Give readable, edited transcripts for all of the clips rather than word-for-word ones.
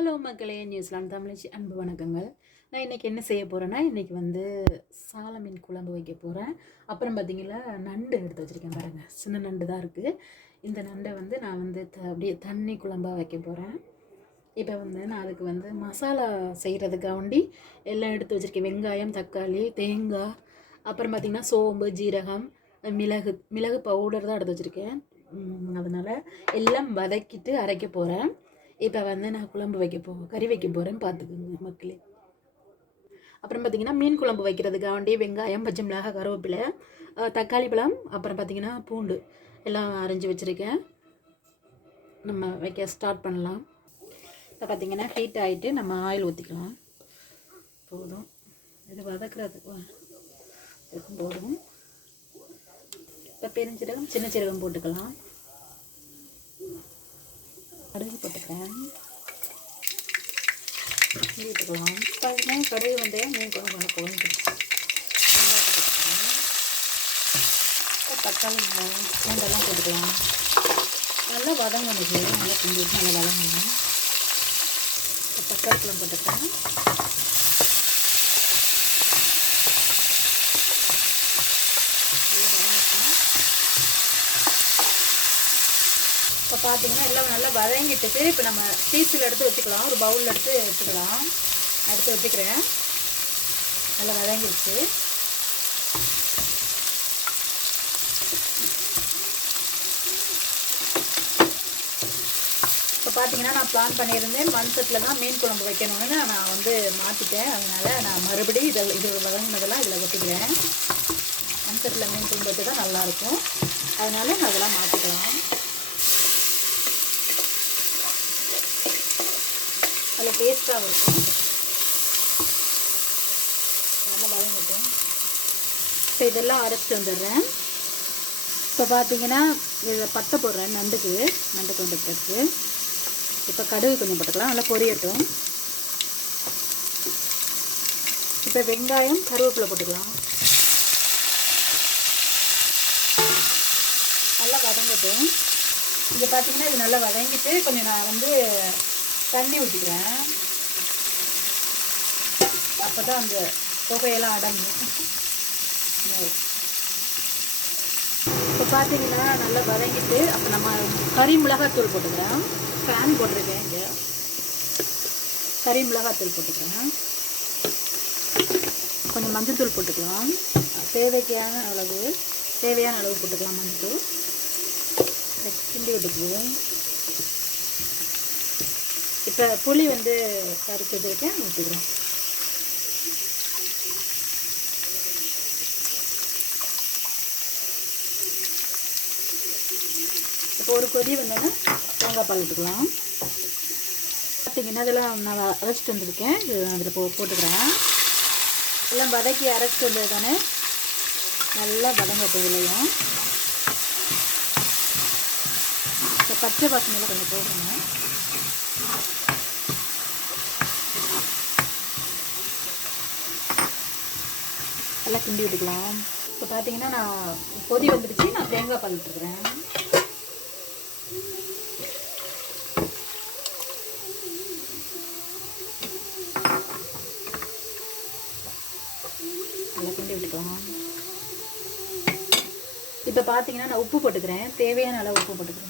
Hello மக்களே, New Zealand தமிழச்சி அன்பு வணக்கங்கள். நான் இன்றைக்கி என்ன செய்ய போகிறேன்னா, இன்றைக்கி வந்து சால மீன் குழம்பு வைக்க போகிறேன். அப்புறம் பார்த்திங்கன்னா நண்டு எடுத்து வச்சுருக்கேன் பாருங்கள், சின்ன நண்டு தான் இருக்குது. இந்த நண்டை வந்து நான் வந்து அப்படியே தண்ணி குழம்பாக வைக்க போகிறேன். இப்போ வந்து நான் அதுக்கு வந்து மசாலா செய்கிறதுக்காண்டி எல்லாம் எடுத்து வச்சுருக்கேன். வெங்காயம், தக்காளி, தேங்காய், அப்புறம் பார்த்திங்கன்னா சோம்பு, ஜீரகம், மிளகு பவுடர் தான் எடுத்து வச்சுருக்கேன். அதனால் எல்லாம் வதக்கிட்டு அரைக்க போகிறேன். இப்போ வந்து நான் குழம்பு கறி வைக்க போகிறேன்னு பார்த்துக்குங்க மக்களே. அப்புறம் பார்த்திங்கன்னா மீன் குழம்பு வைக்கிறதுக்காண்டி வெங்காயம், பச்சை மிளகாய், கருவேப்பிலை, தக்காளி பழம், அப்புறம் பார்த்திங்கன்னா பூண்டு எல்லாம் அரைஞ்சி வச்சுருக்கேன். நம்ம வைக்க ஸ்டார்ட் பண்ணலாம். இப்போ பார்த்திங்கன்னா ஹீட் ஆகிட்டு நம்ம ஆயில் ஊற்றிக்கலாம். போதும், இது வதக்குறது போதும். இப்போ பெருஞ்சீரகம், சின்ன சீரகம் போட்டுக்கலாம். கடுகு போட்டுக்கிறேன், ஊற்றிக்கலாம். பார்த்தீங்கன்னா கடுகு வந்து மீன் குழம்பு நல்லா குழம்பு போட்டுக்கலாம். தக்காளி பூண்டெல்லாம் போட்டுக்கலாம். நல்லா வதங்கணும், நல்லா கிண்டி நல்லா வதங்கணும். தக்காளி பழம் போட்டுக்கிறேன். இப்போ பார்த்தீங்கன்னா எல்லாம் நல்லா வதங்கிட்டு இப்போ நம்ம பீஸில் எடுத்து வச்சுக்கலாம். ஒரு பவுலில் எடுத்து வச்சுக்கலாம். எடுத்து வச்சுக்கிறேன். நல்லா வதங்கிடுச்சு. இப்போ பார்த்தீங்கன்னா நான் பிளான் பண்ணியிருந்தேன் மண் சட்டில் தான் மீன் குழம்பு வைக்கணும்னு நான் வந்து மாற்றிட்டேன். அதனால் நான் மறுபடியும் இது வதங்கினதெல்லாம் இதில் வச்சுக்கிறேன். மண் சட்டில் மீன் குழம்பு வச்சு தான் நல்லாயிருக்கும். அதனால் நான் அதெல்லாம் மாற்றிக்கலாம். அதில் டேஸ்ட்டாக இருக்கும். நல்லா வதங்கட்டும். இப்போ இதெல்லாம் அரைச்சிட்டு வந்துடுறேன். இப்போ பார்த்தீங்கன்னா இதில் பட்டை போடுறேன் நண்டுக்கு வந்துட்டுருக்கு. இப்போ கடுகு கொஞ்சம் போட்டுக்கலாம், நல்லா பொரியட்டும். இப்போ வெங்காயம், கருவேப்பிலை போட்டுக்கலாம். நல்லா வதங்கட்டும். இங்கே பார்த்தீங்கன்னா இது நல்லா வதங்கிட்டு கொஞ்சம் நான் வந்து தண்ணி ஊற்றிக்கிறேன். அப்போ தான் அந்த புகையெல்லாம் அடங்கும். இப்போ பார்த்தீங்கன்னா நல்லா வதங்கிட்டு அப்போ நம்ம கறி மிளகாத்தூள் போட்டுக்கிறேன். ஃபேன் போட்டிருக்கேன், இங்கே கறி மிளகாத்தூள் போட்டுக்கிறேன். கொஞ்சம் மஞ்சள்தூள் போட்டுக்கலாம். தேவையான அளவு போட்டுக்கலாம் மஞ்சள்தூள். கிண்டி விட்டுக்குவோம். இப்போ புளி வந்து கரைச்சி வச்சுருக்கேன், ஊற்றிக்கிறேன். இப்போ ஒரு கொதி வந்தோன்னா தேங்காய் பால் ஊற்றிக்கலாம். பார்த்தீங்கன்னா இதெல்லாம் நான் அரைச்சிட்டு வந்துருக்கேன். இது நான் அதில் போட்டுக்கிறேன். எல்லாம் வதக்கி அரைச்சிட்டு வந்தது தானே, நல்லா வதங்கட்டும். இதுலையும் இப்போ பச்சை வாசனையில் கொஞ்சம் போடணும். நல்லா கிண்டி விட்டுக்கலாம். இப்போ பார்த்தீங்கன்னா நான் கொதி வந்துடுச்சு. நான் தேங்காய் பால் விட்டுருக்குறேன். நல்லா கிண்டி விட்டுக்கலாம். இப்போ பார்த்தீங்கன்னா நான் உப்பு போட்டுக்கிறேன். தேவையான அளவு உப்பு போட்டுக்கிறேன்.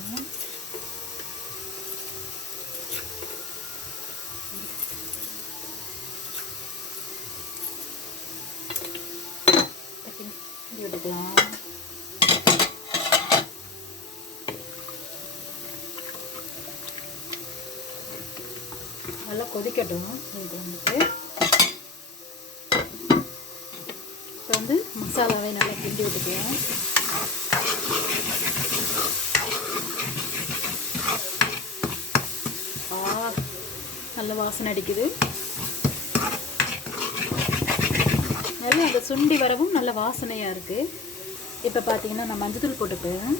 விட்டுக்கலாம். நல்லா கொதிக்கட்டும். இது வந்துட்டு இப்போ வந்து மசாலாவை நல்லா கிண்டி விட்டுக்குவேன். நல்ல வாசனை அடிக்குது. நல்லா அந்த சுண்டி வரவும் நல்ல வாசனையாக இருக்குது. இப்போ பார்த்தீங்கன்னா நான் மஞ்சள் போட்டுப்பேன்.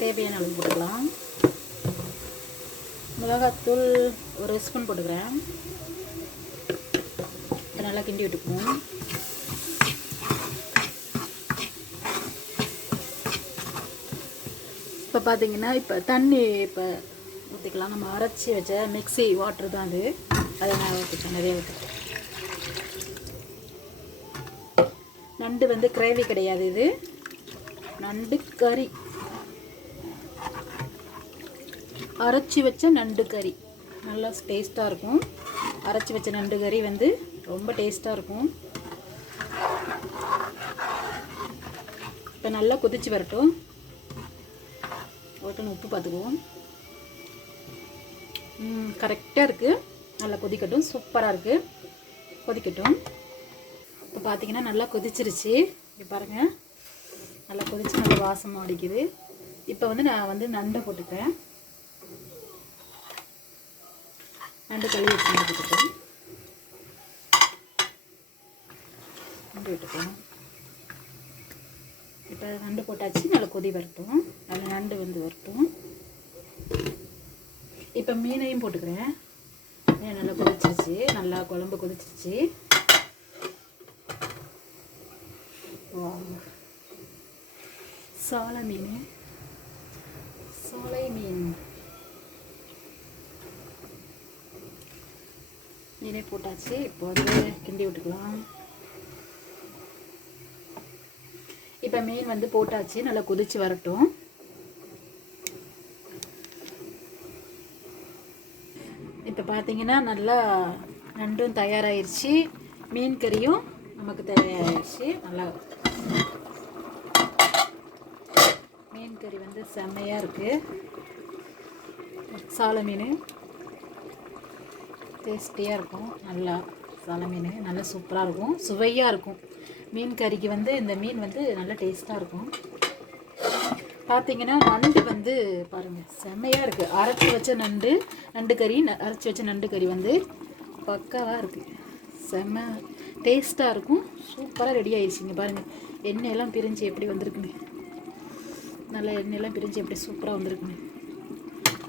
தேவையான அளவு போட்டுக்கலாம். மிளகாத்தூள் ஒரு ஸ்பூன் போட்டுக்கிறேன். இப்போ நல்லா கிண்டி விட்டுக்குவோம். இப்போ பார்த்தீங்கன்னா இப்போ தண்ணி ஊற்றிக்கலாம். நம்ம அரைச்சி வச்ச மிக்ஸி வாட்ரு தான் அது, அதை நான் ஊற்றிட்டேன், நிறைய ஊற்றிட்டேன். நண்டு வந்து கிரேவி கிடையாது, இது நண்டு கறி, அரைச்சி வச்ச நண்டு கறி. நல்லா டேஸ்ட்டாக இருக்கும். அரைச்சி வச்ச நண்டு கறி வந்து ரொம்ப டேஸ்ட்டாக இருக்கும். இப்போ நல்லா கொதிச்சு வரட்டும். ஒருத்தன் உப்பு பார்த்துக்குவோம். கரெக்டாக இருக்குது. நல்லா கொதிக்கட்டும். சூப்பராக இருக்குது. கொதிக்கட்டும். இப்போ பார்த்தீங்கன்னா நல்லா கொதிச்சிருச்சு. இப்போ பாருங்கள், நல்லா கொதிச்சு நல்லா வாசமாக அடிக்குது. இப்போ வந்து நான் வந்து நண்டை போட்டுக்கிறேன். நண்டு கழுவி வச்சு போட்டுக்கிறேன். நண்டு விட்டுக்கலாம். இப்போ நண்டு போட்டாச்சு. நல்லா கொதி வரட்டும். நல்லா நண்டு வந்து வரட்டும். இப்போ மீனையும் போட்டுக்கிறேன். மீன் நல்லா கொதிச்சிருச்சு. நல்லா குழம்பு கொதிச்சிருச்சு. சாலை மீன், சாலை மீன் மீனே போட்டாச்சு. இப்போ வந்து கிண்டி விட்டுக்கலாம். இப்போ மீன் வந்து போட்டாச்சு. நல்லா கொதிச்சு வரட்டும். இப்போ பார்த்தீங்கன்னா நல்லா நண்டும் தயாராகிருச்சு. மீன் கறியும் நமக்கு தயாராகிருச்சு. நல்லா மீன் கறி வந்து செம்மையாக இருக்குது. சாலை மீன் டேஸ்டியாக இருக்கும். நல்லா சாலை மீன் நல்லா சூப்பராக இருக்கும், சுவையாக இருக்கும். மீன் கறிக்கு வந்து இந்த மீன் வந்து நல்லா டேஸ்ட்டாக இருக்கும். பார்த்தீங்கன்னா நண்டு வந்து பாருங்கள் செம்மையாக இருக்குது. அரைச்சி வச்ச நண்டு கறி, அரைச்சி வச்ச நண்டு கறி வந்து பக்காவாக இருக்குது. செம்ம டேஸ்ட்டாக இருக்கும். சூப்பராக ரெடி ஆயிடுச்சுங்க. பாருங்கள், எண்ணெயெல்லாம் பிரிஞ்சு எப்படி வந்திருக்குங்க. நல்லா எண்ணெயெல்லாம் பிரிஞ்சு எப்படி சூப்பராக வந்திருக்குங்க.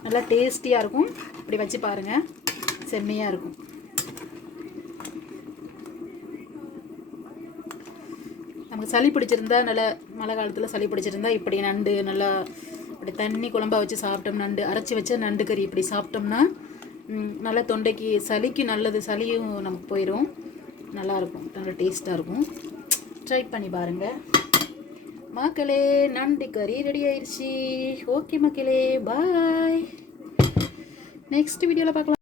நல்லா டேஸ்டியாக இருக்கும். இப்படி வச்சு பாருங்கள், செம்மையாக இருக்கும். நமக்கு சளி பிடிச்சிருந்தா, நல்லா மழை காலத்தில் சளி பிடிச்சிருந்தா இப்படி நண்டு நல்லா இப்படி தண்ணி குழம்பா வச்சு சாப்பிட்டோம். நண்டு அரைச்சி வச்ச நண்டு கறி இப்படி சாப்பிட்டோம்னா நல்லா தொண்டைக்கு சளிக்கு நல்லது. சளியும் நமக்கு போயிடும். நல்லாயிருக்கும். நல்லா டேஸ்ட்டாக இருக்கும். ட்ரை பண்ணி பாருங்கள் மக்களே. நண்டு கறி ரெடி ஆயிடுச்சு. ஓகே மக்களே, பாய். நெக்ஸ்ட் வீடியோவில் பார்க்கலாம்.